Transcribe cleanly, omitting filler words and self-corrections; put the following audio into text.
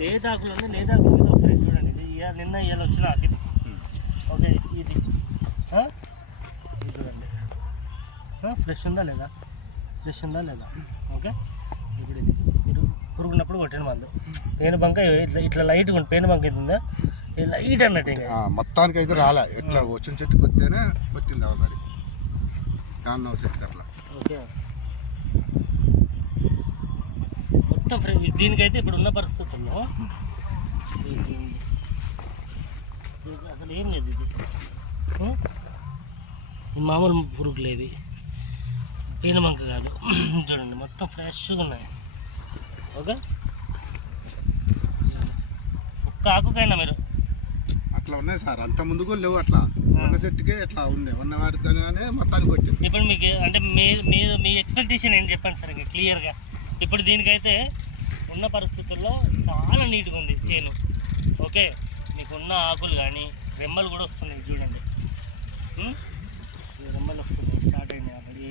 లేత ఆకులు ఉంది. లేత ఆకుల మీద ఒకసారి చూడండి. ఇది నిన్న ఇవాళ వచ్చిన ఆకు ఇది. ఓకే, ఇది చూడండి ఫ్రెష్ ఉందా లేదా, ఫ్రెష్ ఉందా లేదా. ఓకే, ఇప్పుడు ఇది మీరు పురుగున్నప్పుడు కొట్టిన మందు పేను బంక ఇట్లా ఇట్లా లైట్గా ఉంటుంది. పేను బంక ఉందా, ఇది లైట్ అన్నట్టు ఇంకా మొత్తానికి అయితే రాలే. ఎట్లా వచ్చిన చెట్టుకి వస్తేనే కొట్టింది ఆల్రెడీ దాన్ని చెట్టుకి అట్లా. ఓకే, మొత్తం ఫ్రెష్. దీనికైతే ఇప్పుడు ఉన్న పరిస్థితుల్లో అసలు ఏం లేదు. ఇది మామూలు పురుగులు, ఇది పేను బంక కాదు. చూడండి మొత్తం ఫ్రెష్గా ఉన్నాయి. ఓకే, ఒక్క ఆకుకైనా మీరు అట్లా ఉన్నాయి సార్. అంత ముందుకు లేవు అట్లా. ఉన్న చెట్టుకే ఎట్లా ఉన్నాయి, ఉన్న వాటితోనే మొత్తానికి కొట్టింది. ఇప్పుడు మీకు అంటే మీరు మీ ఎక్స్పెక్టేషన్ ఏంటి చెప్పండి సార్ ఇంకా క్లియర్గా. ఇప్పుడు దీనికైతే ఉన్న పరిస్థితుల్లో చాలా నీట్గా ఉంది చేను. ఓకే, మీకున్న ఆకులు కానీ రెమ్మలు కూడా వస్తున్నాయి చూడండి. రెమ్మలు వస్తున్నాయి, స్టార్ట్ అయినాయి ఆల్రెడీ.